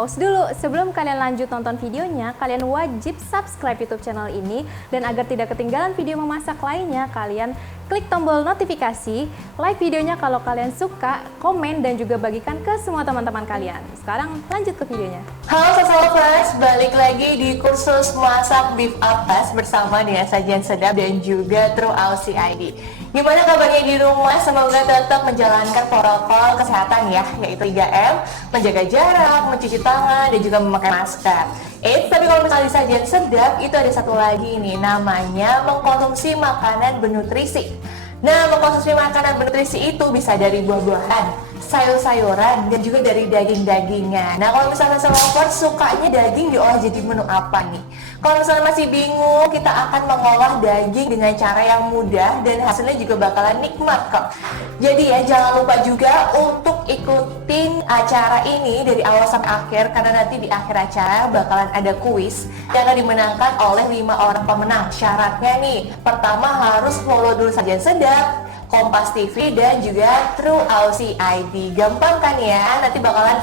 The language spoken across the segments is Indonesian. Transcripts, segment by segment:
pause dulu. Sebelum kalian lanjut nonton videonya, kalian wajib subscribe YouTube channel ini. Dan agar tidak ketinggalan video memasak lainnya, kalian klik tombol notifikasi, like videonya kalau kalian suka, komen, dan juga bagikan ke semua teman-teman kalian. Sekarang lanjut ke videonya. Halo Salsa Lovers, balik lagi di kursus masak beef apas bersama dengan sajian sedap dan juga True Aussie ID. Gimana kabarnya di rumah? Semoga tetap menjalankan protokol kesehatan ya, yaitu 3M, menjaga jarak, mencuci tangan, dan juga memakai masker. Tapi kalau misalnya sajian sedap, itu ada satu lagi nih, namanya mengkonsumsi makanan bernutrisi. Nah, mengkonsumsi makanan bernutrisi itu bisa dari buah-buahan, sayur-sayuran, dan juga dari daging-dagingnya. Nah, kalau misalnya Lovers sukanya daging diolah jadi menu apa nih? Kalau misalnya masih bingung, kita akan mengolah daging dengan cara yang mudah dan hasilnya juga bakalan nikmat kok. Jadi ya, jangan lupa juga untuk ikutin acara ini dari awal sampai akhir, karena nanti di akhir acara bakalan ada kuis yang akan dimenangkan oleh 5 orang pemenang. Syaratnya nih, pertama harus follow dulu Sajian Sedap, Kompas TV, dan juga True Aussie ID. Gampang kan ya? Nanti bakalan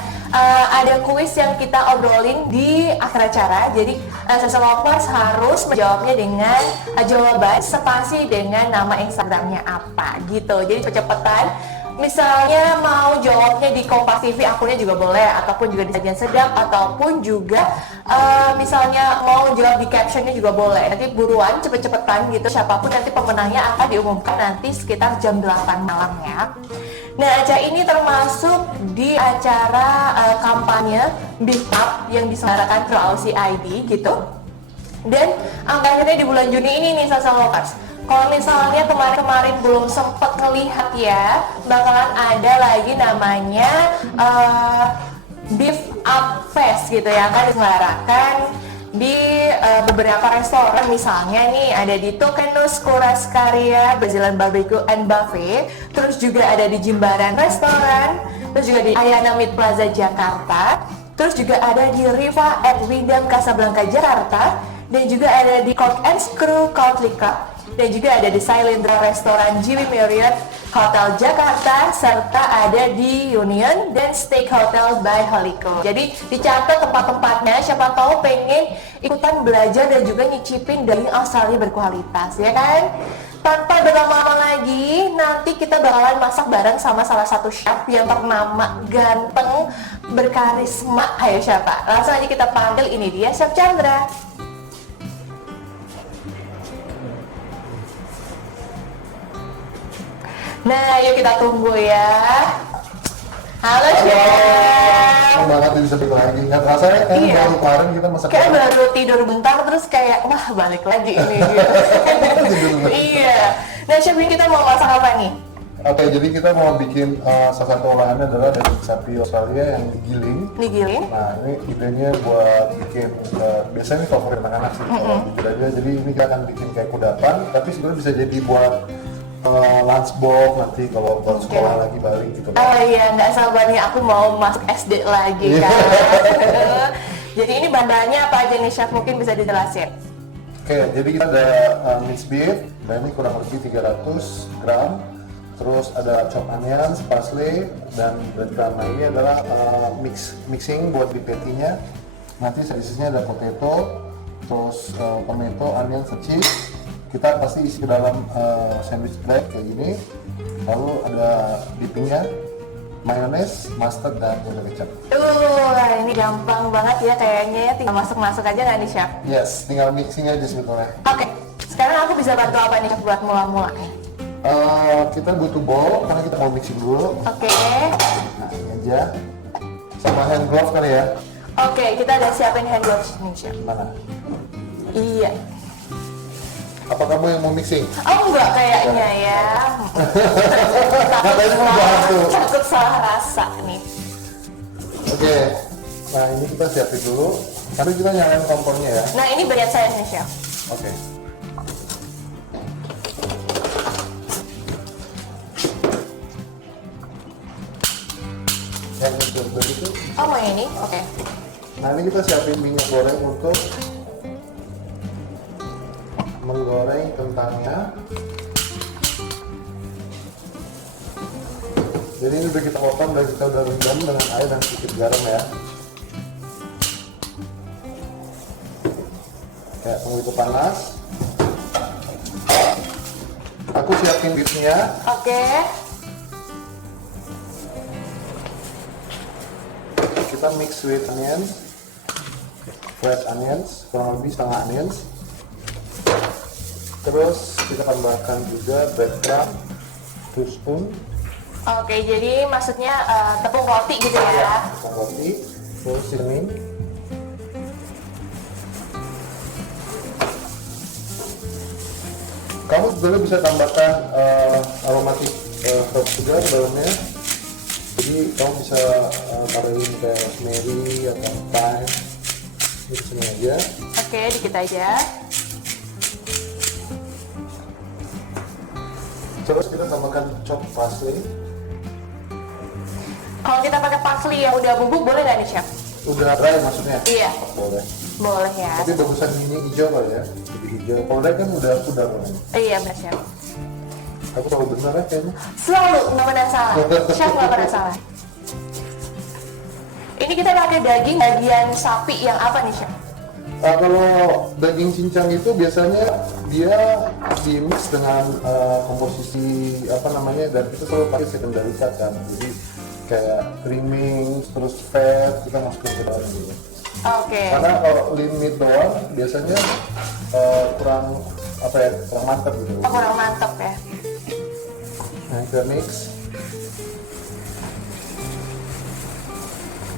ada kuis yang kita obrolin di akhir acara. Jadi Salsa Lovers harus menjawabnya dengan jawaban spasi dengan nama Instagramnya apa gitu. Jadi cepet-cepetan. Misalnya mau jawabnya di Kompas TV, akunnya juga boleh, ataupun juga di Sajian Sedap, ataupun juga misalnya mau jawab di captionnya juga boleh. Nanti buruan, cepet-cepetan gitu, siapapun nanti pemenangnya akan diumumkan nanti sekitar jam 8 malam ya. Nah, acara ini termasuk di acara kampanye Beef Up yang diselenggarakan True Aussie ID gitu. Dan angkanya di bulan Juni ini nih Salsa Lovers. Kalau misalnya kemarin-kemarin belum sempat ngelihat ya, bakalan ada lagi namanya Beef Up Fest gitu ya, kan diselenggarakan di beberapa restoran. Misalnya nih ada di Tokenus Kuraskaria, Brazilian Barbecue and Buffet, terus juga ada di Jimbaran Restoran, terus juga di Ayana Mid Plaza Jakarta, terus juga ada di Riva at Windham Casablanca Jakarta, dan juga ada di Cork and Screw Country Club, dan juga ada di Silendra Restoran JW Marriott Hotel Jakarta, serta ada di Union dan Steak Hotel by Holiko. Jadi dicatat tempat-tempatnya, siapa tahu pengen ikutan belajar dan juga nyicipin daging Australia berkualitas, ya kan? Tanpa berlama-lama lagi, nanti kita bakalan masak bareng sama salah satu chef yang ternama, ganteng, berkarisma. Ayo siapa? Langsung aja kita panggil, ini dia Chef Chandra. Nah, yuk kita tunggu ya. Halo, Chef. Senang banget bisa balik lagi. Nggak terasa ya, baru kemarin kita masak. Kayak baru tidur bentar terus kayak, wah balik lagi ini gitu. Iya. Nah, Chef, ini kita mau masak apa nih? Oke, jadi kita mau bikin salah satu olahannya adalah daging sapi Australia yang digiling. Digiling? Nah, ini idenya buat bikin, biasanya ini favorit anak-anak sih, kalau jujur aja. Jadi ini kita akan bikin kayak kudapan, tapi sebenarnya bisa jadi buat lunchbox nanti kalau buat sekolah lagi balik gitu. Oh iya, nggak sabar nih, aku mau masuk SD lagi kan. Jadi ini bahan-bahannya apa aja nih Chef, mungkin bisa dijelasin? Oke, jadi kita ada minced beef, dan ini kurang lebih 300 gram. Terus ada chopped onions, parsley, dan breadcrumb. Nah, ini adalah mixing buat di patty-nya. Nanti sisanya ada potato, terus tomato, onion, cheese. Kita pasti isi ke dalam sandwich bread kayak gini. Lalu ada dippingnya, mayones, mustard, dan juga kecap. Ini gampang banget ya kayaknya ya, tinggal masuk-masuk aja nggak nih Chef? Yes, tinggal mixing aja sebetulnya. Oke, sekarang aku bisa bantu apa nih Chef buat mula-mula nih? Kita butuh bowl karena kita mau mixing dulu. Oke. Nah, ini aja. Sama hand glove kali ya. Oke, kita udah siapin hand gloves nih Chef. Mana? Iya. Apa kamu yang mau mixing? Oh enggak kayaknya ya. Takut salah rasa nih. Oke. Nah, ini kita siapin dulu. Tapi kita nyalain kompornya ya. Nah, ini bagian saya nih Chef. Oke. Yang begitu. Oh mau ini? Oke. Nah, ini kita siapin minyak goreng untuk menggoreng kentangnya. Jadi ini udah kita potong dan kita udah rendam dengan air dan sedikit garam ya. Kayak tunggu itu panas. Aku siapin beefnya. Oke. Kita mix with onions, fresh onions, kurang lebih setengah onions. Terus kita tambahkan juga breadcrumb 2 spoon. Oke, jadi maksudnya tepung roti gitu ya? Tepung roti, terus seasoning. Kamu sebenarnya bisa tambahkan aromatic herbs juga di dalamnya. Jadi kamu bisa taruhin kayak rosemary atau thyme, di sini aja. Oke, dikit aja. Terus kita tambahkan chopped parsley. Kalau kita pakai parsley yang udah bubuk boleh nggak nih chef? Udah dry maksudnya? Iya. Boleh. Boleh ya. Tapi bagusan ini hijau kali ya, jadi hijau. Kalau dry kan udah pudar kan. Iya benar chef. Aku selalu benar ya kayaknya. Selalu nggak pernah salah. Chef nggak pernah salah. Ini kita pakai daging bagian sapi yang apa nih chef? Kalau daging cincang itu biasanya dia di mix dengan komposisi apa namanya, dan kita selalu pakai secondary cut kan, jadi kayak creaming terus fat kita masukin ke dalam gitu. Oke. Karena kalau lean meat doang biasanya kurang apa ya, kurang mantap gitu. Oh, kurang mantap ya. Nah kita mix.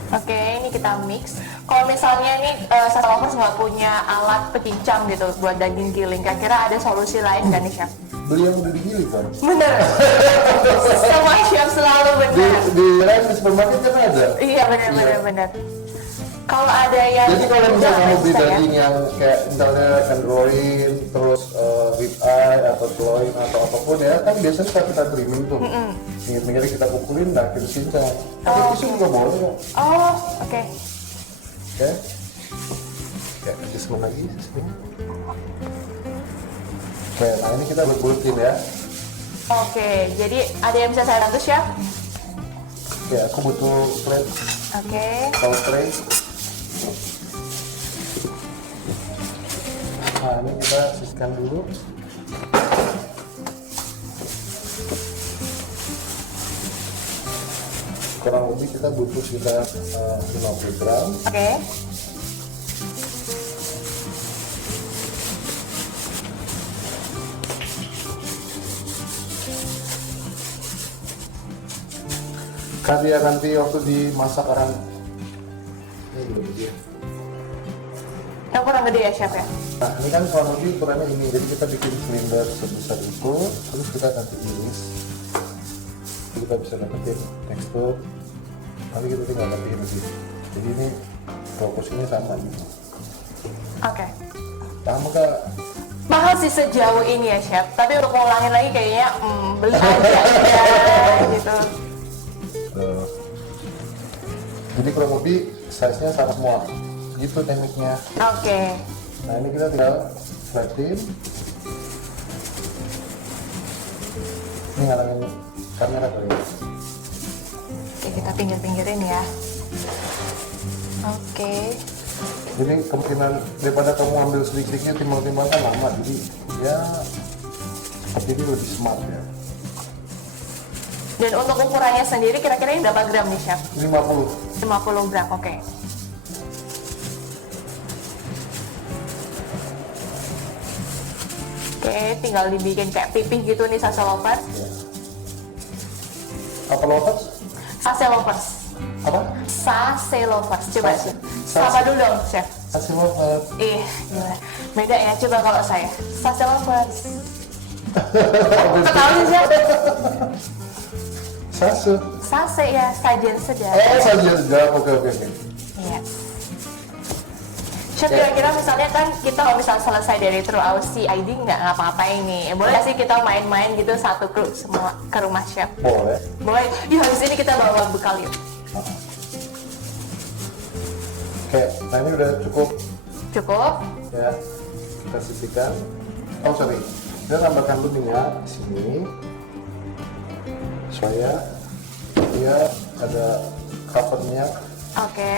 Oke, ini kita mix. Kalau misalnya nih Sasa Lovers nggak punya alat pencincang gitu buat daging giling, kira-kira ada solusi lain nggak nih chef? Beli yang udah digiling kan? Bener. Sama chef selalu bener. Di supermarket kan ada. Iya bener. Kalau ada yang Jadi kalau misalnya kamu beli bisa ya? daging yang kayak misalnya tenderloin, terus rib eye atau sirloin atau apapun ya, kan biasanya kita trimming tuh. Pinggir-pinggir kita pukulin, nah kita cincang. Tapi Oh, itu juga boleh kok. Oh, oke. Oke. Kayak adjustment lagi sini. Oke, nah ini kita bulet-buletin ya. Oke, jadi ada yang bisa saya bantu chef? Ya, aku butuh plate, Oke. kalau tray. Nah, ini kita sisihkan dulu. Kurang lebih kita butuh sekitar 50 gram. Oke. Kan dia nanti waktu dimasak akan ini belum dia. Yang kurang gede ya chef ya? Nah, ini kan kurang lebih ukurannya ini. Jadi kita bikin silinder sebesar itu, terus kita nanti iris. Jadi kita bisa dapetin tekstur. Nanti kita tinggal gantiin lagi. Jadi ini proporsinya sama gitu. Oke. Paham nggak? Mahal sih sejauh ini ya chef, tapi untuk ngulangin lagi kayaknya beli aja ya, gitu. Jadi kurang lebih size-nya sama semua. Gitu tekniknya. Oke. Nah ini kita tinggal flatten. Ini ngalangin kamera kali ya. Oke, kita pinggir-pinggirin ya. Oke. Jadi kemungkinan daripada kamu ambil sedikit-sedikit timbang-timbang kan lama. Jadi ya seperti ini lebih smart ya. Dan untuk ukurannya sendiri kira-kira ini berapa gram nih chef? 50. 50 gram, oke. Oke, tinggal dibikin kayak pipih gitu nih Sasa Lovers. Ya. Apa lovers? Sasa Lovers. Apa? Sasa Lovers, coba Sasa. chef. Sapa dulu dong chef. Kasih lovers. Gila. Beda ya, coba kalau saya. Sasa Lovers. Ketahui sih chef? Sasu. Sase ya, sajian sedap. Saja jawab. Oke. Iya. Chef, kira-kira misalnya kan kita kalau misalnya selesai dari True Aussie ID nggak ngapa-ngapain nih. Boleh nggak sih kita main-main gitu satu kru semua ke rumah chef? Boleh. Boleh. Yuk habis ini kita bawa bekal yuk. Oke, nah ini udah cukup Cukup? ya. Kita sisihkan. Oh sorry, kita tambahkan dulu minyak di sini supaya dia ada covernya Oke.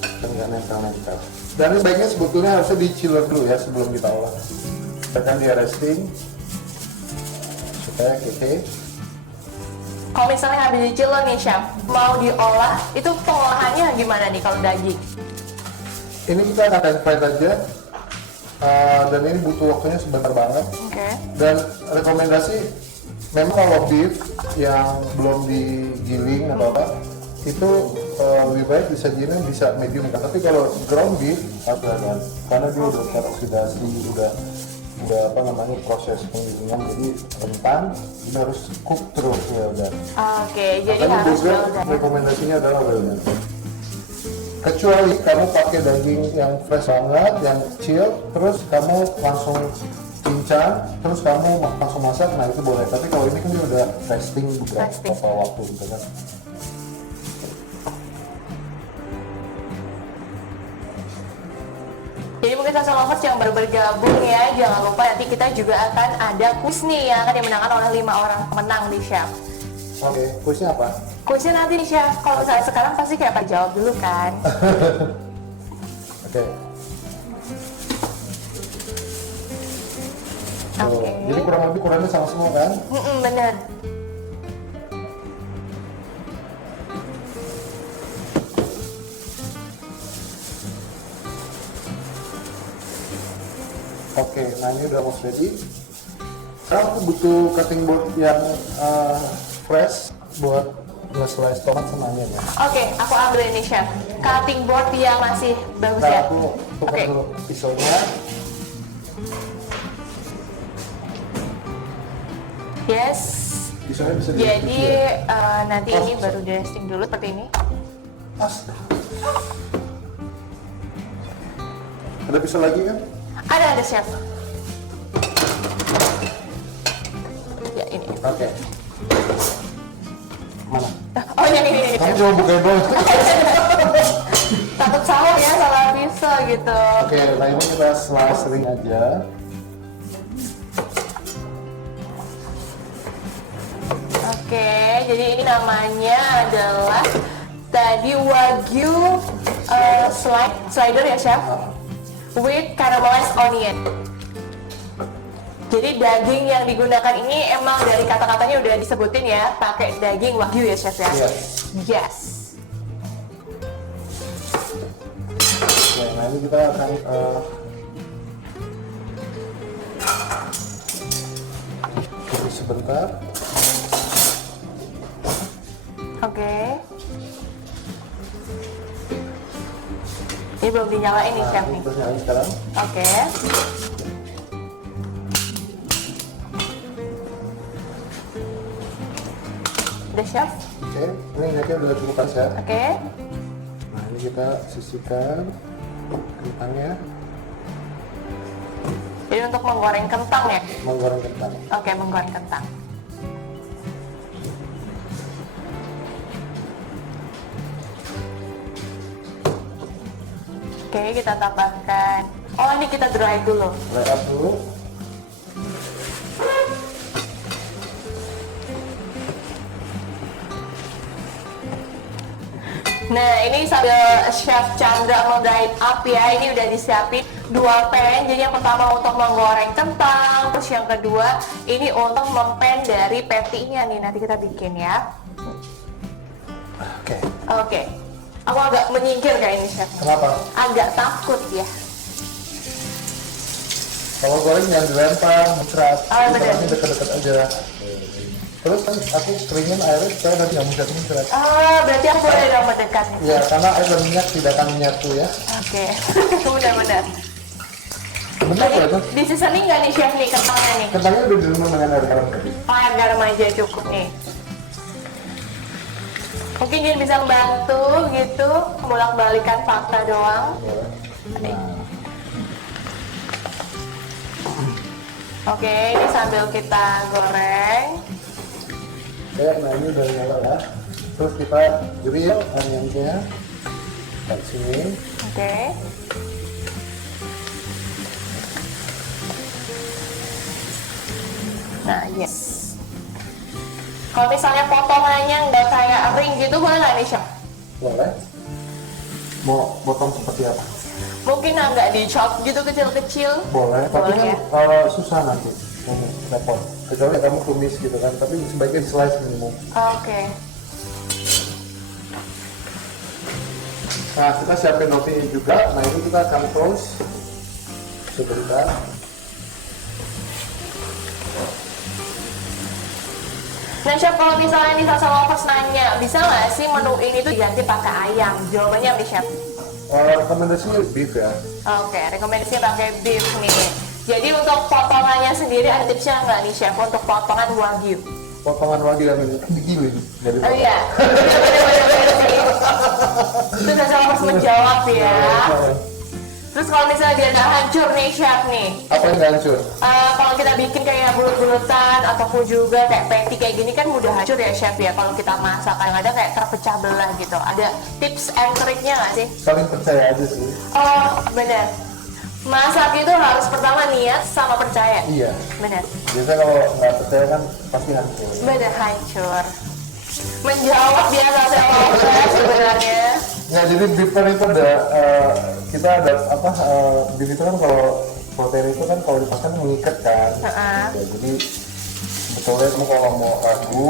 Dan nggak nempel-nempel. Dan ini baiknya sebetulnya harusnya di chiller dulu ya sebelum kita olah. Tekan dia resting supaya keke. Kalau misalnya habis dicilon nih chef, mau diolah, itu pengolahannya gimana nih kalau daging? Ini kita akan pan fry aja. Dan ini butuh waktunya sebentar banget. Oke. Dan rekomendasi memang kalau beef yang belum digiling atau apa itu lebih baik disajinya bisa medium kan. Tapi kalau ground beef harus ada karena dia udah teroksidasi, udah apa namanya proses penggilingan jadi rentan, ini harus cook terus ya udah. Oke, jadi Makanya harus burger well done. rekomendasinya adalah well done. Kecuali kamu pakai daging yang fresh banget, yang kecil, terus kamu langsung cincang, terus kamu langsung masak, nah itu boleh. Tapi kalau ini kan dia udah resting beberapa waktu gitu kan. Jadi mungkin Sasa Lovers yang baru bergabung ya, jangan lupa nanti kita juga akan ada kuis nih yang akan dimenangkan oleh 5 orang pemenang nih chef. Oke, kuisnya apa? Kuisnya nanti nih chef, kalau misalnya sekarang pasti kayak Pak jawab dulu kan. Oke. Tuh, Oke. jadi kurang lebih ukurannya sama semua kan? Bener. Oke, nah ini udah almost ready. Sekarang aku butuh cutting board yang fresh buat nge-slice tomat sama onion ya. Oke, aku ambil ini chef. Cutting board yang masih bagus Nah, ya. aku tukar Oke. dulu pisaunya. Yes. Pisaunya bisa Jadi ya? nanti ini baru dressing dulu seperti ini. Astaga. Ada pisau lagi kan? Ada chef. Ya ini. Oke. Mana? Oh ini. Kamu cuma bukain doang. Takut salah ya salah pisau gitu. Oke, nah ini kita slice ring aja. Oke, jadi ini namanya adalah tadi Wagyu slider ya chef, with caramelized onion. Jadi daging yang digunakan ini emang dari kata-katanya udah disebutin ya, pakai daging Wagyu ya chef ya. Iya. Yes. Oke, nah ini kita akan tunggu sebentar. Oke. Ini belum dinyalain nih Nah, chef ini nih. kita nyalain sekarang. Oke. Udah chef? Oke, ini minyaknya udah cukup panas ya. Oke. Nah ini kita sisihkan kentangnya, Jadi untuk menggoreng kentang ya? menggoreng kentang. Oke, menggoreng kentang. Oke, kita tambahkan. Oh, ini kita dry dulu. Dry up dulu. Nah, ini sambil Chef Chandra mau-dry up ya. Ini udah disiapin 2 pan. Jadi yang pertama untuk menggoreng kentang, terus yang kedua ini untuk mempan dari patty-nya nih. Nanti kita bikin ya. Oke. Oke. Aku agak menyingkir kayak ini, Chef. Kenapa? Agak takut ya. Kalau goreng jangan dilempar, muncrat. Oh, bener. Ini dekat-dekat aja. Terus kan aku keringin airnya supaya nanti nggak muncrat-muncrat. Ah, berarti aku boleh dong mendekat nih. Ya, karena air dan minyak tidak akan menyatu ya. Oke. Benar-benar. Benar ya tuh? Di seasoning nggak nih, Chef, nih kentangnya nih? Kentangnya udah direndam dengan air garam tadi. Oh, air garam aja cukup nih. Mungkin Jin bisa membantu gitu, bolak-balikan fakta doang. Ya. Oke, ini sambil kita goreng. Oke, nah ini udah nyala ya. Terus kita grill onionnya. Kita sini. Oke. Nah, yes. Kalau misalnya potongannya nggak kayak ring gitu, boleh nggak nih, Chef? Boleh. mau potong seperti apa? Mungkin agak di chop gitu kecil-kecil. Boleh, tapi Boleh kan ya. susah nanti repot. Kecuali kamu tumis gitu kan, tapi sebaiknya di slice minimum. Oke. Nah, kita siapin rotinya juga. Nah, ini kita akan toast sebentar. Nah chef, kalau misalnya nih Salsa Lovers nanya, bisa nggak sih menu ini tuh diganti pakai ayam? Jawabannya apa nih chef? Rekomendasinya beef ya. Oke, rekomendasinya pakai beef nih. Jadi untuk potongannya sendiri ada tipsnya nggak nih chef untuk potongan wagyu? Potongan wagyu yang ini digiling. Jadi Oh iya, bener-bener sih. Itu Salsa Lovers menjawab ya. Terus kalau misalnya dia nggak hancur nih chef nih, apa yang nggak hancur? kalau kita bikin kayak bulut-bulutan ataupun juga kayak patty kayak gini kan mudah hancur ya chef ya kalau kita masak, kadang-kadang kayak terpecah belah gitu. Ada tips and triknya nggak sih? Saling percaya aja sih. Oh benar, masak itu harus pertama niat sama percaya. Iya. Benar, Biasanya kalau nggak percaya kan pasti hancur. benar hancur. Menjawab biasa saya Lovers sebenarnya. Ya, jadi beef kan itu ada kita ada apa beef itu kan kalau protein itu kan kalau dimakan mengikat kan. Ya, jadi sebetulnya kamu kalau mau ragu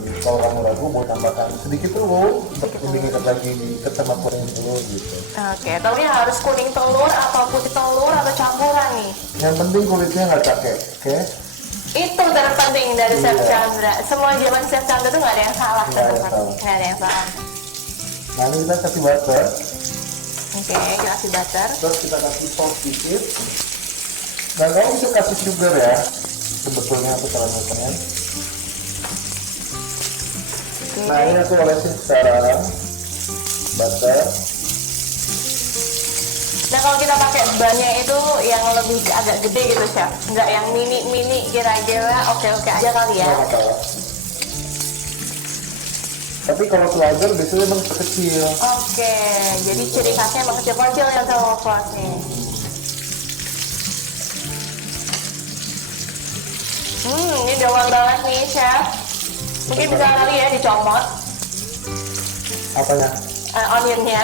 nih, kalau kamu ragu mau tambahkan sedikit dulu untuk lebih ngikat lagi diikat sama protein dulu gitu. Oke, tapi harus kuning telur atau putih telur atau campuran nih? Yang penting kulitnya nggak cakek, oke? Itu terpenting dari Chef Iya. Chandra. Semua zaman Chef Chandra tuh nggak ada yang salah, Nggak ada yang teman-teman. salah. Nggak ada yang salah. Nah, ini kita kasih butter, Oke, kita kasih butter. terus kita kasih salt sedikit. Dan kamu bisa kasih sugar ya, sebetulnya untuk karamelnya. Oke. Nah, ini aku olesin sekarang butter. Nah kalau kita pakai bannya itu yang lebih agak gede gitu chef, nggak yang mini kira-kira oke aja kali ya. Nggak masalah. Tapi kalau telur biasanya emang kecil. Oke, jadi ciri khasnya emang kecil-kecil yang terlalu nih. Ini doang banget nih chef. Mungkin bisa kali ya dicomot Apanya? onionnya.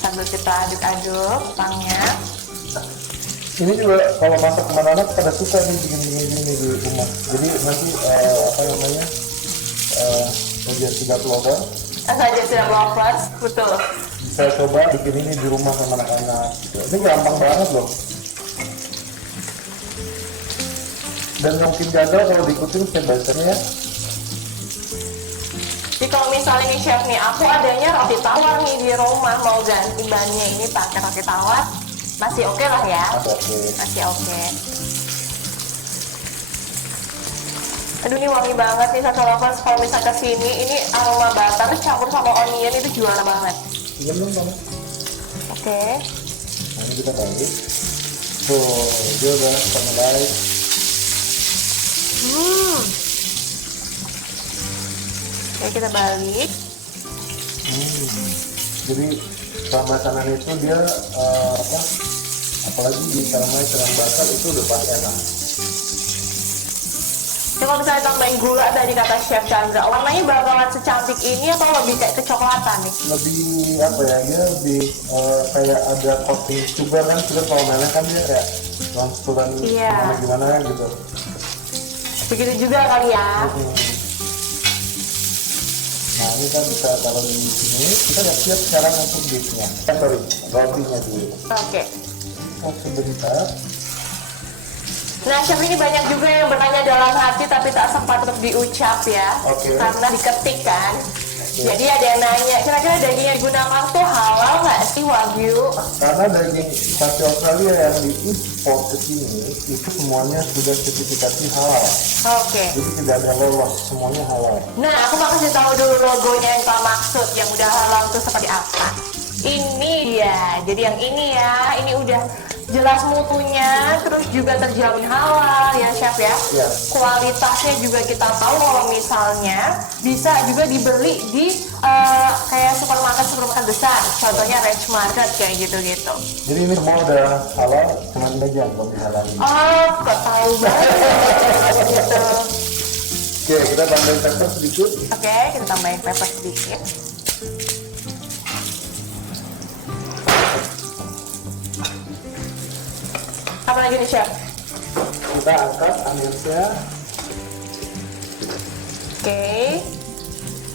Sambil kita aduk-aduk pangnya. Ini juga kalau masak sama anak pada suka nih bikin gini di rumah. Jadi nanti apa namanya bagian tiga telur Saja sudah Lovers, betul. bisa coba bikin ini di rumah sama anak-anak. Ini gampang banget loh. Dan mungkin gagal kalau diikutin step by stepnya ya. Jadi kalau misalnya nih chef nih, aku adanya roti tawar nih di rumah, mau ganti bannya ini pakai roti tawar, masih oke lah ya? Oke. Masih oke. Aduh ini wangi banget nih Salsa Lovers, kalau misalnya kesini, ini aroma butter campur sama onion itu juara banget. Iya belum kamu? Oke. Nah, ini kita balik. Tuh, dia udah caramelize. Oke kita balik. Jadi masakan itu dia apa? Apalagi di caramelize dengan butter itu udah pasti enak. Jadi kalau misalnya tambahin gula tadi kata Chef Chandra, warnanya bakalan secantik ini atau lebih kayak kecoklatan nih? Lebih apa ya? Dia lebih kayak ada coating sugar kan, sugar kalau meleleh kan dia kayak transparan Iya. gimana gitu. Begitu juga kali ya. Nah ini kan bisa taruh di sini. Kita udah siap sekarang untuk beefnya. Sorry, rotinya dulu. Oke. Oh sebentar. Nah, chef ini banyak juga yang bertanya dalam hati tapi tak sempat untuk diucap ya. Oke. Karena diketik kan. Jadi ada yang nanya, kira-kira daging yang digunakan tuh halal nggak sih Wagyu? Karena daging sapi Australia yang diimpor ke sini itu semuanya sudah sertifikasi halal. Oke. Jadi tidak ada lolos, semuanya halal. Nah, aku mau kasih tahu dulu logonya yang kita maksud, yang udah halal itu seperti apa. Ini dia, jadi yang ini ya, ini udah jelas mutunya, terus juga terjamin halal ya chef ya. Iya. Kualitasnya juga kita tahu kalau misalnya bisa juga dibeli di kayak supermarket besar, contohnya Range Market kayak gitu-gitu. Jadi ini semua udah halal, cuma ini aja yang belum dihalalin. Oh, kok tahu banget gitu. Oke, kita tambahin pepper sedikit. Oke, kita tambahin pepper sedikit. apa lagi nih chef? Kita angkat onionsnya. Oke.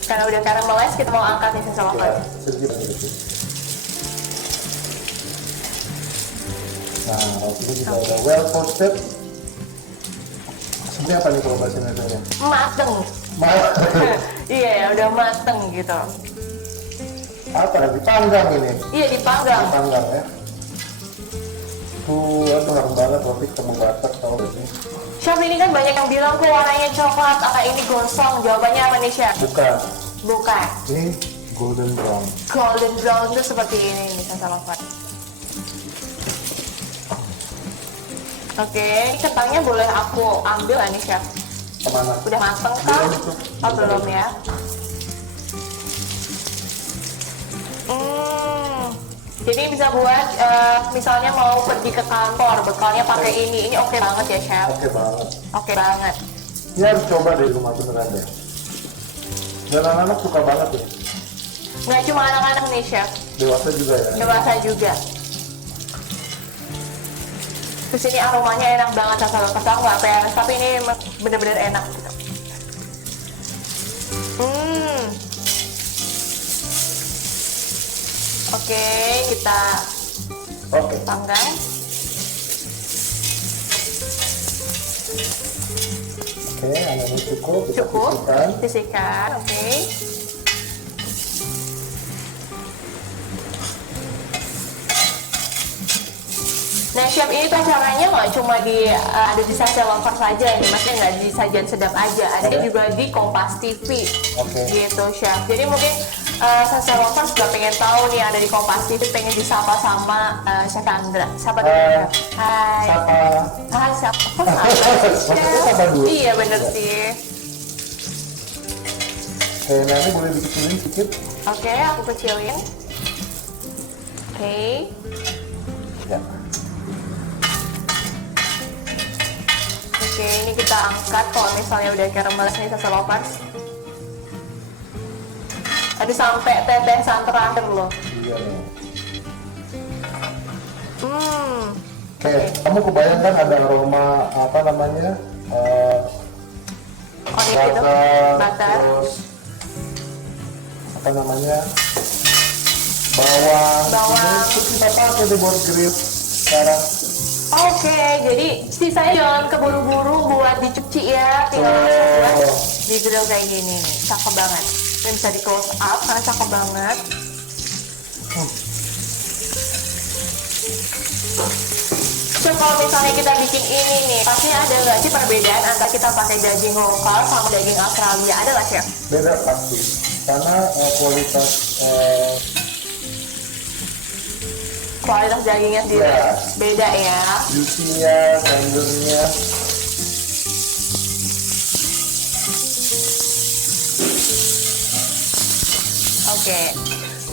Karena udah caramelized, kita mau angkat nih sensor Ya, lokal. sedikit gitu. Nah, ini kita udah well toasted. Sebenarnya apa nih kalau bahasa Indonesia? Mateng. Iya ya, udah mateng gitu. Apa? Dipanggang ini? Iya, dipanggang. Dipanggang ya. Aduh, harum banget roti ketemu butter, tau gak sih? Chef, ini kan banyak yang bilang kok warnanya coklat, apa ini gosong? Jawabannya apa nih chef? Bukan. Bukan. Ini golden brown. Golden brown itu seperti ini nih sensor lokal. Oke, kentangnya boleh aku ambil nggak nih chef? Kemana? Udah mateng kah? Oh belum ya? Jadi bisa buat misalnya mau pergi ke kantor, bekalnya pakai ini oke banget ya chef? Oke banget. Oke banget. Ini harus coba deh di rumah beneran deh. Dan anak-anak suka banget deh. Nggak cuma anak-anak nih chef, Dewasa juga ya. dewasa juga. Terus ini aromanya enak banget, sensor lokal nggak peres, tapi ini bener-bener enak gitu. Oke, kita Oke. panggang. Oke, anaknya cukup. Kita Cukup, sisihkan. sisihkan, oke. Nah chef, ini tuh caranya nggak cuma ada di Sasa Lover saja nih, maksudnya nggak di Sajian Sedap aja, ada Oke. juga di Kompas TV. Oke. Gitu chef. Jadi mungkin Sasa Lover juga pengen tahu nih ada di Kompas TV, pengen disapa sama Chef Andra. Siapa dulu? Hai. Chef? Hai. Sapa. Hai, siapa? Kok sama sih, Maksudnya Chef? sapa dulu. Iya bener sih. Oke, nah ini boleh dikecilin sedikit. Oke, aku kecilin. Oke. Ya. Oke, ini kita angkat kalau misalnya udah caramelized nih Sasa Lovers. Aduh, sampai tetesan terakhir loh. Iya nih. Hmm. Oke, kamu kebayangkan ada aroma apa namanya? Oh, ini gitu. Butter. Terus apa namanya? Bawang. Bawang. Terus kita pakai deh buat grill sekarang. Oke, jadi sisanya jangan keburu-buru buat dicuci ya, tinggal langsung buat di grill kayak gini nih, cakep banget. Ini bisa di close up karena cakep banget. So kalau misalnya kita bikin ini nih, pasti ada nggak sih perbedaan antara kita pakai daging lokal sama daging Australia? Ada nggak chef? Beda pasti, karena kualitas Kualitas dagingnya sendiri Iya. beda ya. juicy-nya, tendernya. Oke.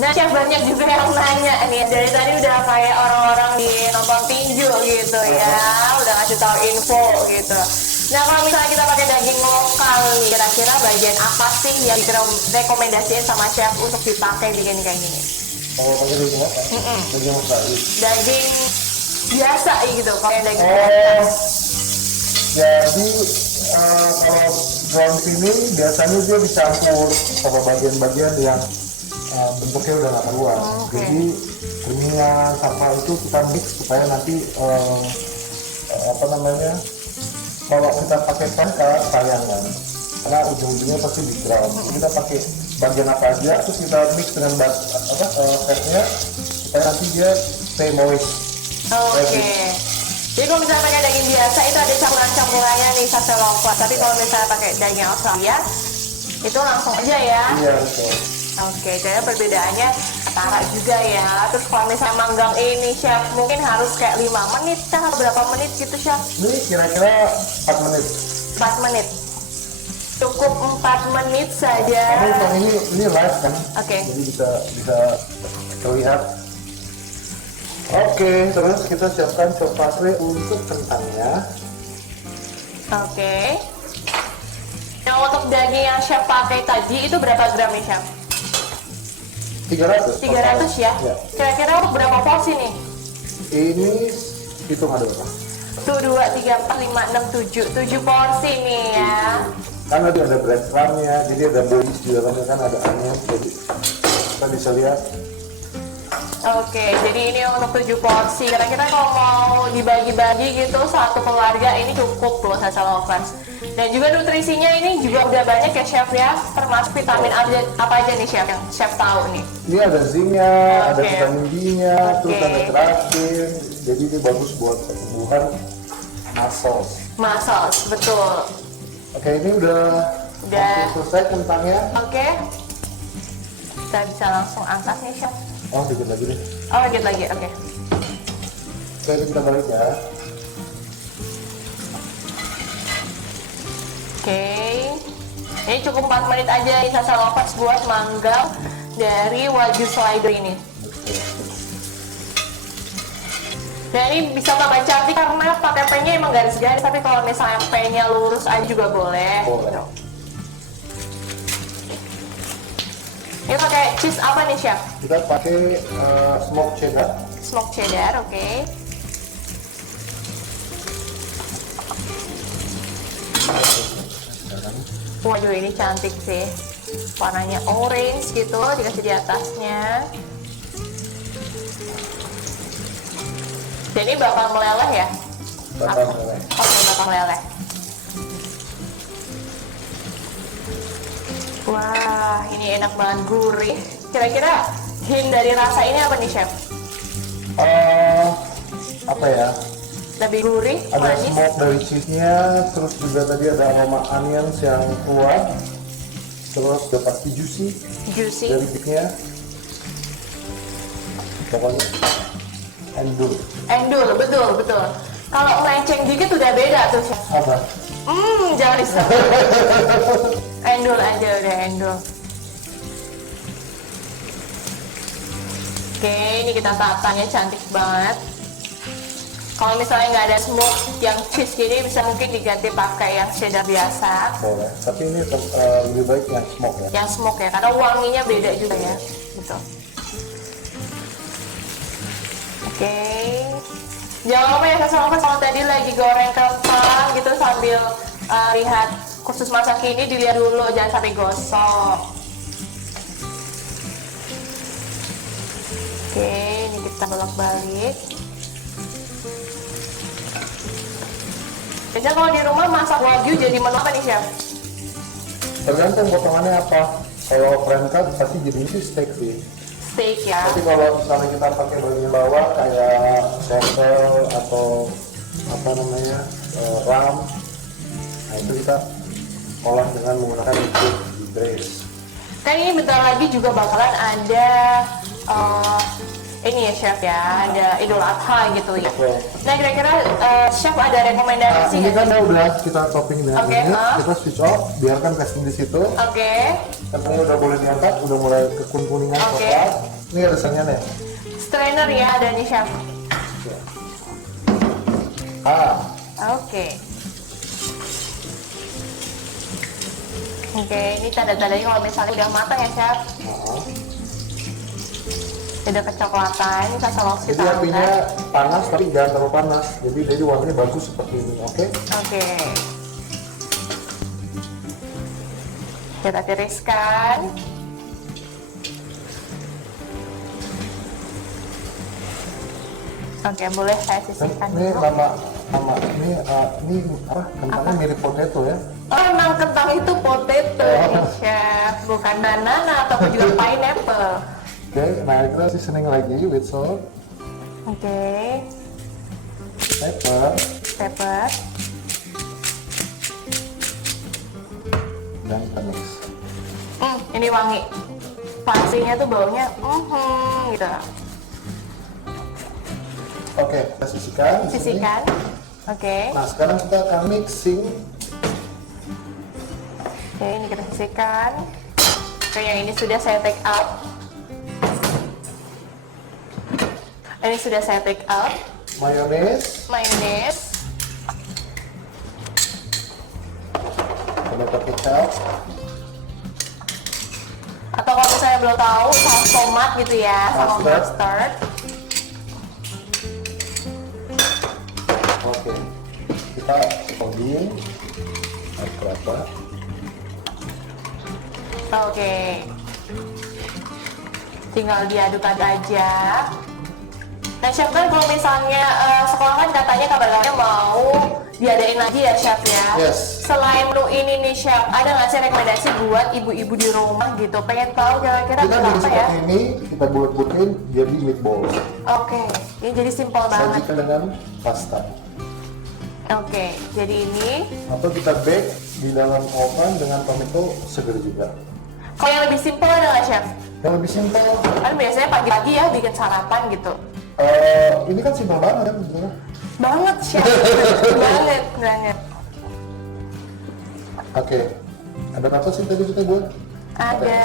Nah, chef banyak juga yang nanya nih, dari tadi udah kayak orang-orang di nonton tinju gitu ya, udah ngasih tahu info gitu. Nah, kalau misalnya kita pakai daging lokal nih, kira-kira bagian apa sih yang direkomendasiin sama chef untuk dipakai bikin kayak gini? Kalau pakai daging apa? Daging Australia. Daging biasa gitu, kalau yang daging Oh, jadi kalau ground ini biasanya dia dicampur sama bagian-bagian yang bentuknya udah nggak keluar. Oke. Jadi kuningan sama itu kita mix supaya nanti apa namanya, kalau kita pakai pangka sayang kan, karena ujung-ujungnya pasti di ground. Jadi kita pakai bagian apa aja, terus kita mix dengan fatnya supaya nanti dia stay moist. Oke. Jadi kalau misalnya pakai daging biasa itu ada campuran-campurannya nih Sasa Lover. Tapi kalau misalnya pakai daging Australia itu langsung aja ya. Iya betul. Oke, kayaknya perbedaannya ketara juga ya. Terus kalau misalnya manggang ini chef mungkin harus kayak 5 menit kah? Berapa menit gitu chef? Ini kira-kira 4 menit. 4 menit. Cukup 4 menit saja. Kamu hitung ini live kan? Oke. Jadi bisa terlihat. Oke, terus kita siapkan chop parsley untuk kentangnya. Oke. Yang untuk daging yang chef pakai tadi itu berapa gram nih chef? 300. 300 ya? Ya. Kira-kira berapa porsi nih? Ini hitung ada berapa? Tuh 2, 3, 4, 5, 6, 7. 7 porsi nih ya. Kan tadi ada breadcrumbnya, jadi ada bolis di dalamnya, kan ada onion, jadi kita bisa lihat. Oke, jadi ini untuk 7 porsi. Kira-kira kalau mau dibagi-bagi gitu satu keluarga ini cukup loh Salsa Lovers. Dan juga nutrisinya ini juga udah banyak ya Chef ya. Termasuk vitamin apa aja nih Chef yang Chef tahu nih? Ini ada zinc-nya, ada Oke. vitamin D-nya, terus Oke. ada keratin, jadi ini bagus buat pertumbuhan muscles. Muscles, betul. Oke, ini udah hampir selesai kentangnya. Oke. Kita bisa langsung angkat nih Chef. Oh, dikit lagi deh. Oh, dikit lagi, oke. Oke, ini kita balik ya. Oke. Ini cukup 4 menit aja nih Salsa Lovers buat manggang dari wagyu slider ini. Dan ini bisa tambah cantik karena pakai P-nya emang garis-garis, tapi kalau misalnya P-nya lurus aja juga boleh. Boleh. Ini pakai cheese apa nih Chef? Kita pakai smoked cheddar. Smoked cheddar, oke. Waduh, ini cantik sih. Warnanya orange gitu, dikasih di atasnya. Jadi bakal meleleh ya? Bakal meleleh. Oke, bakal meleleh. Wah, ini enak banget, gurih. Kira-kira hint dari rasa ini apa nih, Chef? Apa ya? Lebih gurih, Ada manis. smoke dari cheese-nya, terus juga tadi ada aroma onions yang kuat, terus udah pasti juicy Juicy. dari beefnya. Pokoknya endul. Endul, betul, betul. Kalau melenceng dikit udah beda tuh, Chef. Apa? Jangan disebut. Endul aja udah, endul. Oke, ini kita tatanya cantik banget. Kalau misalnya nggak ada smoke yang cheese gini, bisa mungkin diganti pakai yang cheddar biasa. Boleh, tapi ini lebih baik yang smoke ya. Yang smoke ya, karena wanginya beda juga ya. Gitu. Oke. Jangan lupa ya Salsa, kalau tadi lagi goreng kentang gitu sambil lihat kursus masak ini, dilihat dulu, jangan sampai gosok. Oke, ini kita bolak-balik. Biasanya kalau di rumah masak wagyu jadi menu apa nih Chef? Tergantung potongannya apa. Kalau prime cut pasti jadi sih steak sih. Steak ya. Tapi kalau misalnya kita pakai bagian bawah kayak dorsal atau apa namanya ram, nah itu kita olah dengan menggunakan liquid di braise. Kan ini bentar lagi juga bakalan ada ini ya Chef ya, ada Idul Adha gitu ya. Betul. Nah kira-kira Chef ada rekomendasi Ini nggak? kan udah kita topping dengan Oke, ini, kita switch off, biarkan resting di situ. Oke, Kentangnya udah boleh diangkat, udah mulai kekuning-kuningan Oke. coklat. Ini ada sausnya. strainer ya ada nih Chef. Oke. Oke, ini tanda-tandanya kalau misalnya udah matang ya Chef. Udah kecoklatan, ini Salsa Lovers Jadi kita apinya angkat. panas tapi jangan terlalu panas. Jadi warnanya bagus seperti ini, oke? Oke. Kita tiriskan. Oke, boleh saya sisihkan Ini dulu. ini apa? Kentangnya mirip potato ya. Oh, emang kentang itu potato nih, Chef. Bukan banana ataupun juga pineapple. Oke, nah kita seasoning lagi with salt, Oke. pepper, Pepper. dan kita mix. Ini wangi. Pastinya tuh baunya gitu. Oke, kita sisihkan. di sini. Sisihkan. Oke. Nah, sekarang kita akan mixing. Oke, ini kita sisihkan. Oke, yang ini sudah saya take out. Ini sudah saya take out. Mayones, Mayones. tomato kecap, Atau kalau misalnya belum tahu, saus tomat gitu ya, sama Mustard. mustard. oke. kita folding air kelapa. Oke. Tinggal diaduk-aduk aja. Nah chef, kan kalau misalnya sekolah kan katanya kabar-kabarnya mau diadain lagi ya chef ya. Yes. Selain menu ini nih chef, ada nggak sih rekomendasi buat ibu-ibu di rumah gitu? Pengen tahu kira-kira Kita jadi berapa ya? seperti ini, kita bulat-bulatin jadi meatball. Oke, ini jadi simpel banget. Sajikan dengan pasta. Oke, jadi ini. Atau kita bake di dalam oven dengan tomato segar juga. Kalau yang lebih simpel ada nggak chef? Yang lebih simpel, Kan biasanya pagi-pagi ya bikin sarapan gitu. ini kan simpel banget kan sebenarnya. Banget chef, banget. Oke, ada berapa sih tadi kita buat? Ada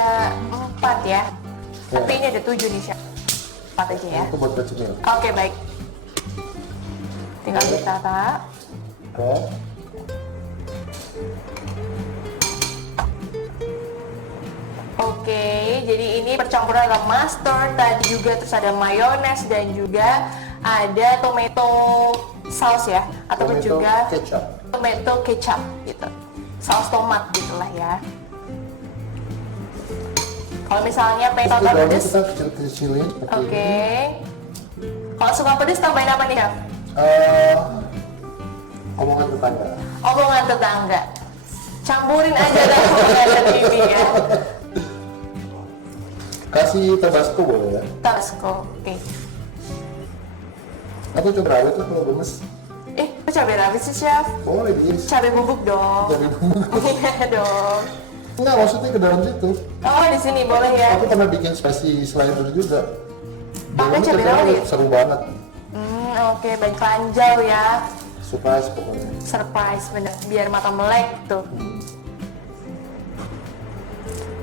4 ya. Ya. Tapi ini ada 7 nih chef. 4 aja ya. Itu buat kecil. Oke, baik. Tinggal ditata. Oke. Oke, jadi ini percampuran ada mustard, tadi juga terus ada mayones dan juga ada tomato sauce ya, ataupun Tomato juga kecap. tomato kecap gitu, saus tomat gitulah ya. Kalau misalnya pengen Terus tambah dalamnya pedes, kita kecil-kecilin seperti oke. ini. Kalau suka pedes tambahin apa nih chef? Omongan tetangga. Omongan tetangga. Campurin aja dah omongan ini ya. Kasih tabasco boleh ya? Tabasco, oke. Atau cabai rawit lah kalau gemes. Kok cabai rawit sih chef? Boleh guys. Cabai bubuk dong. Cabai bubuk. Iya dong. Enggak, maksudnya ke dalam situ. Oh di sini boleh ya. Aku pernah bikin spicy slider juga. Pakai Dalamnya cabai rawit? Seru banget. Oke, baik lanjau ya. Surprise pokoknya. Surprise bener, biar mata melek tuh.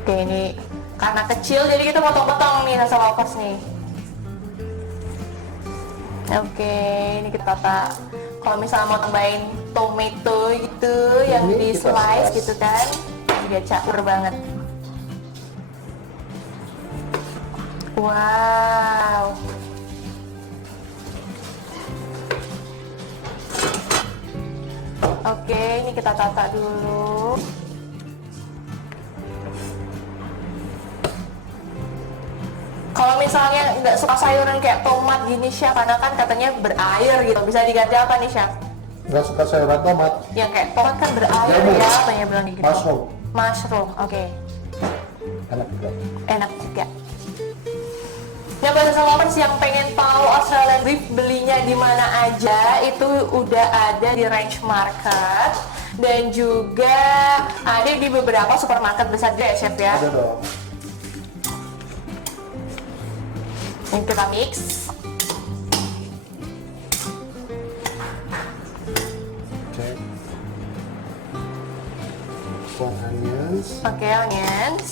Oke, ini karena kecil jadi kita potong-potong nih rasa lovers nih. Oke, ini kita tata. Kalau misalnya mau tambahin tomato gitu yang Ini di kita slice slice. gitu kan, juga campur banget. Wow. Oke, ini kita tata dulu. Kalau misalnya nggak suka sayuran kayak tomat gini chef, karena kan katanya berair gitu, bisa diganti apa nih chef? Nggak suka sayuran tomat? Yang kayak tomat kan berair Jamur. ya, apa ya bilang gitu? Mushroom. Mushroom, oke. Enak juga. Enak juga. Nah, buat lovers yang pengen tahu Australian beef belinya di mana aja, itu udah ada di Range Market dan juga ada di beberapa supermarket besar juga ya chef ya. Ada dong. Ini kita mix. Oke. One onions. Oke, onions.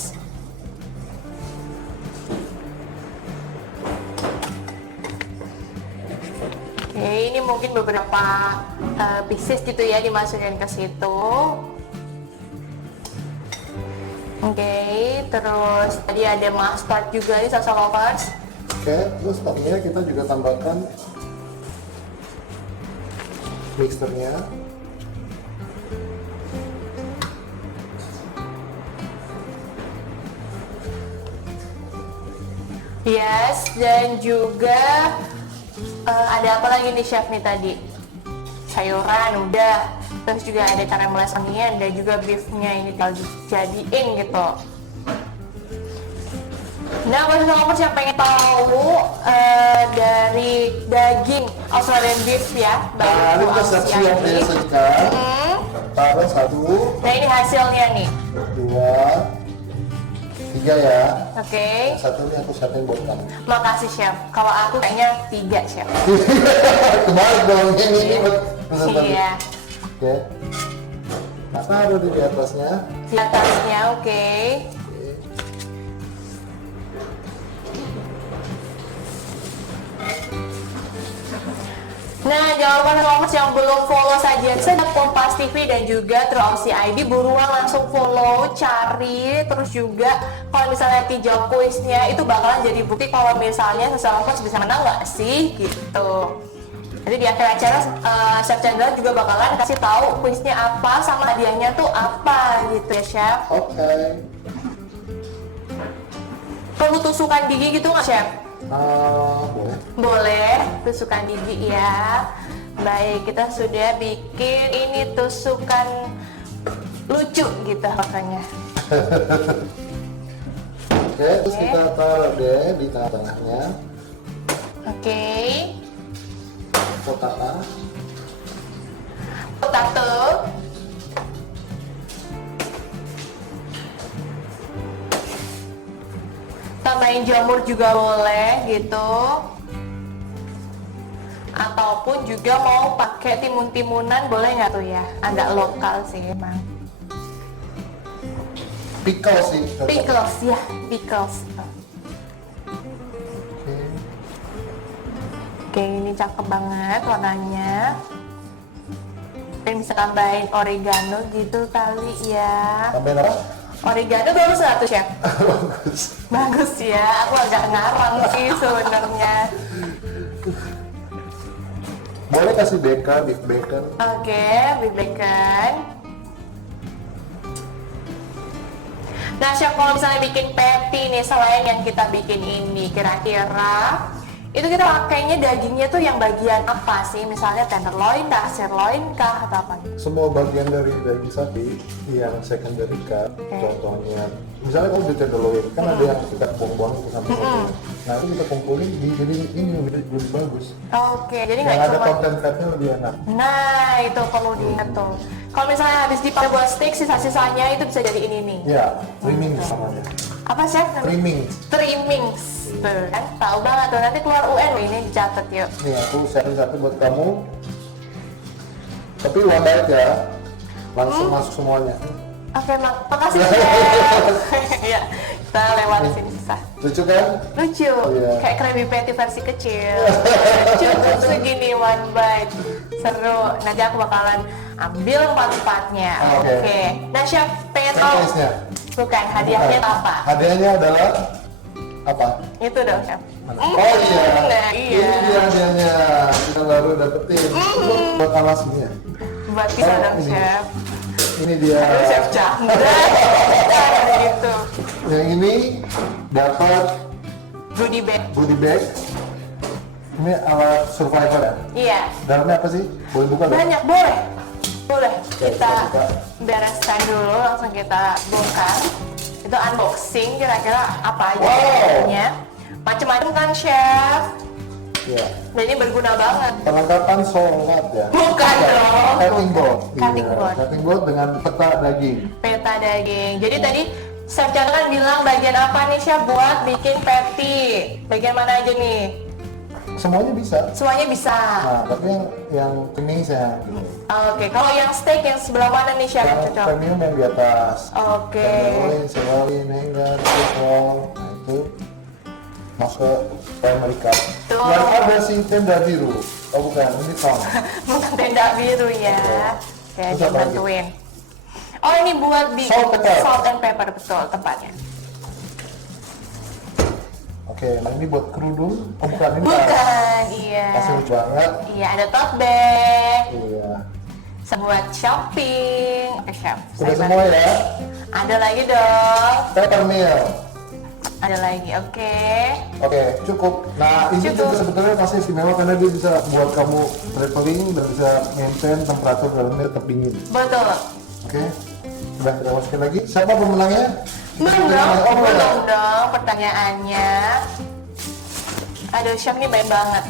Oke, ini mungkin beberapa pieces gitu ya dimasukin ke situ. Oke, terus tadi ada mustard juga nih salsa lovers. Oke, terus tadinya kita juga tambahkan mixernya. Yes, dan juga ada apa lagi nih chef nih tadi? Sayuran udah, terus juga ada caramelized onion dan juga beefnya ini tinggal dijadiin gitu. Nah, buat lovers yang pengen tahu dari daging Australian beef ya, Nah, ini kita siap-siap ya sajikan. Taruh 1, Nah, ini hasilnya nih. 2, 3 ya. Oke. Satu ini aku siapin buat kamu. Makasih chef. Kalau aku kayaknya 3 chef. Kebalik dong, ini buat Iya. Oke. Nah, taruh di atasnya. Di atasnya, oke. Nah, jangan lupa lovers yang belum follow Sajian Sedap Kompas TV dan juga True Aussie ID, buruan langsung follow, cari, terus juga kalau misalnya nanti jawab kuisnya itu bakalan jadi bukti kalau misalnya seseorang lovers bisa menang nggak sih gitu. Jadi di akhir acara Chef Chandra juga bakalan kasih tahu kuisnya apa sama hadiahnya tuh apa gitu ya Chef. Oke. Perlu tusukan gigi gitu nggak Chef? Boleh. Boleh, tusukan gigi ya. Baik, kita sudah bikin ini tusukan lucu gitu makanya. Oke, terus kita taruh deh di tengah-tengahnya. Oke. Kotak. Potato. Tambahin jamur juga boleh gitu. Ataupun juga mau pakai timun-timunan boleh nggak tuh ya? Agak lokal sih emang. Pickle sih. Pickles ya, pickles. Oke. Oke, ini cakep banget warnanya. Mungkin bisa tambahin oregano gitu kali ya. Tambahin apa? Oregano bagus nggak tuh Chef? Bagus. Bagus ya, aku agak ngarang sih sebenarnya. Boleh kasih bacon, beef bacon. Oke, beef bacon. Nah Chef, kalau misalnya bikin patty nih selain yang kita bikin ini, kira-kira itu kita pakainya dagingnya tuh yang bagian apa sih? Misalnya tenderloin kah, sirloin kah, atau apa? Semua bagian dari daging sapi yang secondary cut, contohnya misalnya kalau di tenderloin kan ada yang kita buang-buang itu sampai satu. Nah itu kita kumpulin jadi ini lebih bagus. Oke, jadi Yang nggak ada cuma. konten fatnya lebih enak. Nah itu perlu diingat tuh. Kalau misalnya habis dipakai buat steak, sisa-sisanya itu bisa jadi ini nih. Ya, trimming namanya. Apa Chef? Trimming. Trimmings. Tuh kan, tahu banget tuh. Nanti keluar UN loh, ini dicatat yuk. Nih aku sharing satu buat kamu. Tapi one bite ya, langsung masuk semuanya. Oke, makasih Chef. Ya, kita lewat di sini susah. Lucu kan? Lucu, Iya. kayak Krabby Patty versi kecil. Cukup segini one bite. Seru. Nanti aku bakalan ambil empat-empatnya. Oke. Nah Chef, pengen tahu. Taste-nya. Bukan, hadiahnya apa? Hadiahnya adalah apa? Itu dong Chef. Oh iya. Nah, iya. Ini dia hadiahnya. Kita baru dapetin. Buat alas ini ya. Buat kita Oh, dong ini. Chef. Ini dia. Aduh Chef Chandra. Kayak gitu. Yang ini dapat Goodie bag. goodie bag. Ini alat survivor ya. Iya. Dalamnya apa sih? Boleh buka nggak? Banyak, boleh. Boleh. Oke, Kita kita buka. bereskan dulu, langsung kita bongkar. Itu unboxing, kira-kira apa aja Wow. isinya. Macam-macam kan Chef. Ya. Dan ini berguna banget. Perlengkapan sholat ya. Bukan dong. Cutting board. Cutting Iya, board. Cutting board dengan peta daging. Peta daging. Jadi tadi Chef Chandra kan bilang bagian apa nih Chef buat bikin patty. Bagian mana aja nih? Semuanya bisa. Semuanya bisa. Nah, tapi yang kuning saya. Oke, kalau yang steak yang sebelah mana nih Chef yang Yang cocok? premium yang di atas. Oke. Tenderloin, sirloin, hanger, roll. Nah itu masuk ke primary cut. Tuh. Yang ada si tenda biru. Oh bukan, ini tom. Bukan tenda biru ya. Oke, Terus coba apa lagi? bantuin. Oh ini buat Salt, pepper. salt and pepper, betul tempatnya. Oke, nah ini buat kerudung. Oh bukan, ini tas. Bukan, iya. Tasnya lucu banget. Iya, ada tote bag. Iya. Buat shopping. Oke, Chef. Udah Saya semua bantu. ya. Ada lagi dong. Peppermill. Ada lagi, oke. Oke, cukup. Nah, ini Cukup. juga sebetulnya pasti istimewa karena dia bisa buat kamu traveling dan bisa maintain temperatur dalamnya tetap dingin. Betul. Oke, udah kita masukin lagi. Siapa pemenangnya? Belum dong, Oh, belum. belum dong pertanyaannya. Aduh, Chef ini baik banget.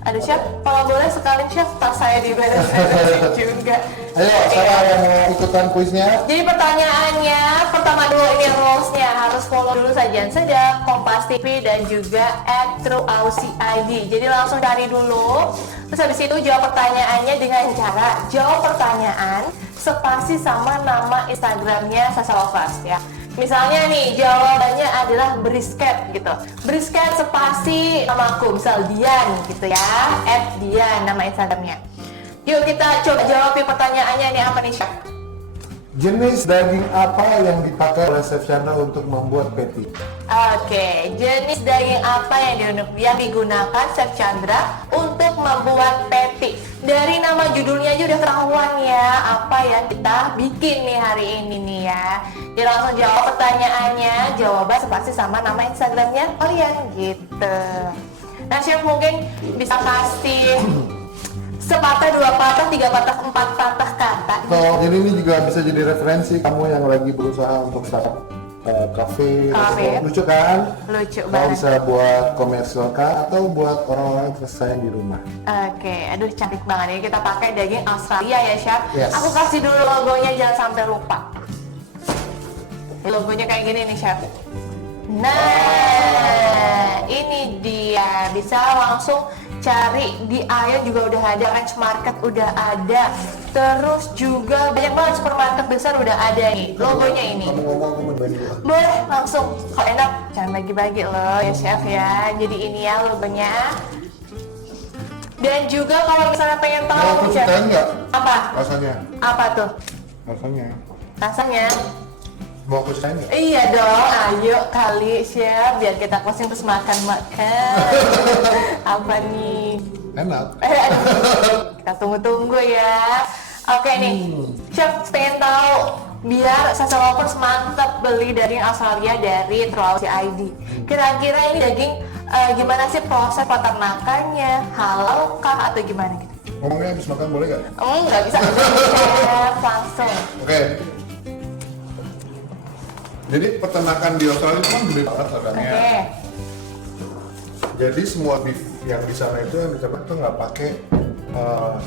Aduh, Chef, kalau boleh sekali Chef, tas saya diberes-beresin juga. Ayo, siapa yang mau ikutan kuisnya? Jadi pertanyaannya, pertama dulu ini rules-nya harus follow dulu Sajian Sedap, Kompas TV dan juga @trueausi_id. Jadi langsung cari dulu. Terus habis itu jawab pertanyaannya dengan cara jawab pertanyaan spasi sama nama Instagramnya Sasa Lovers ya. Misalnya nih jawabannya adalah brisket gitu. Brisket spasi nama aku, misal Dian gitu ya. @Dian nama Instagramnya. Yuk kita coba jawab pertanyaannya ini apa nih Chef? Jenis daging apa yang dipakai oleh Chef Chandra untuk membuat patty? Oke, jenis daging apa yang digunakan Chef Chandra untuk membuat patty? Dari nama judulnya aja udah ketahuan ya apa yang kita bikin nih hari ini nih ya. Jadi langsung jawab pertanyaannya, jawaban pasti sama nama Instagramnya kalian gitu. Nah Chef mungkin bisa kasih sepatah, dua patah, tiga patah, empat patah kata. So, jadi ini juga bisa jadi referensi kamu yang lagi berusaha untuk startup cafe. Lucu kan? Lucu Kamu banget. bisa buat komersial kah atau buat orang-orang yang tersayang di rumah. Oke, aduh cantik banget ini kita pakai daging Australia ya Chef. Yes. Aku kasih dulu logonya jangan sampai lupa. Logonya kayak gini nih Chef. Nah, ini dia, bisa langsung cari di Ayo juga udah ada, Range Market udah ada, terus juga banyak banget supermarket besar udah ada nih logonya ini. Kamu ngomong, kamu bagi dulu. Boleh langsung, kalau enak jangan bagi-bagi loh ya Chef ya. Jadi ini ya logonya. Dan juga kalau misalnya pengen tahu Mau aku Chef, ceritain nggak apa? rasanya? Apa tuh? Rasanya. Rasanya? Mau aku ceritain nggak? Iya dong, ayo kali Chef, biar kita closing terus makan-makan. Apa nih? Enak. Aduh, kita tunggu-tunggu ya. Oke nih, Chef pengen tahu biar Sasa Lovers mantap beli daging Australia dari True ID. Kira-kira ini daging gimana sih proses peternakannya? Halal kah atau gimana gitu? Ngomongnya habis makan boleh nggak? Nggak bisa, Chef, langsung. Oke. Jadi peternakan di Australia itu kan gede banget ladangnya. Oke. Jadi semua beef yang di sana itu yang diternak itu nggak pakai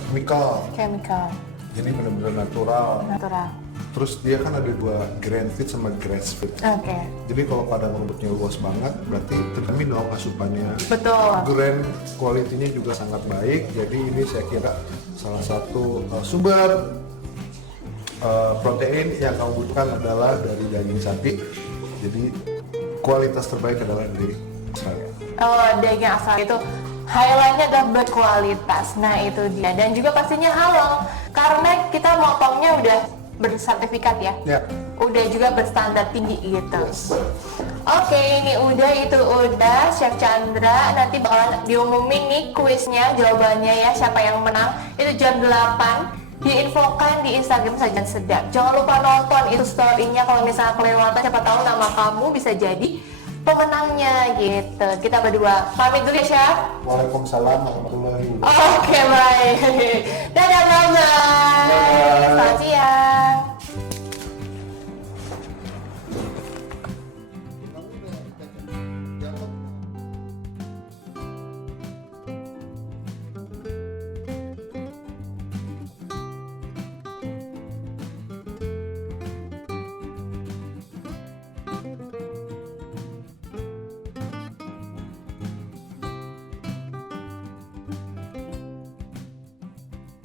chemical. Chemical, Jadi benar-benar natural. natural. Terus dia kan ada dua grain feed sama grass feed. Oke, Jadi kalau padang rumputnya luas banget, berarti terjamin dong asupannya. betul. Grain quality-nya juga sangat baik. Jadi ini saya kira salah satu sumber protein yang kamu butuhkan adalah dari daging sapi. Jadi kualitas terbaik adalah dari Australia. Oh, daging asal itu highlightnya adalah berkualitas. Nah itu dia. Dan juga pastinya halal karena kita motongnya udah bersertifikat ya. Ya. Udah juga berstandar tinggi gitu. Yes. Oke, ini udah, itu udah Chef Chandra. Nanti bakalan diumumin nih kuisnya, jawabannya ya, siapa yang menang. Itu jam 8. Diinfokan di Instagram Sajian Sedap. Jangan lupa nonton itu story-nya, kalau misalnya kelewatan siapa tahu nama kamu bisa jadi pemenangnya gitu. Kita berdua pamit dulu ya Chef. Waalaikumsalam warahmatullahi wabarakatuh. Oke, baik. Dan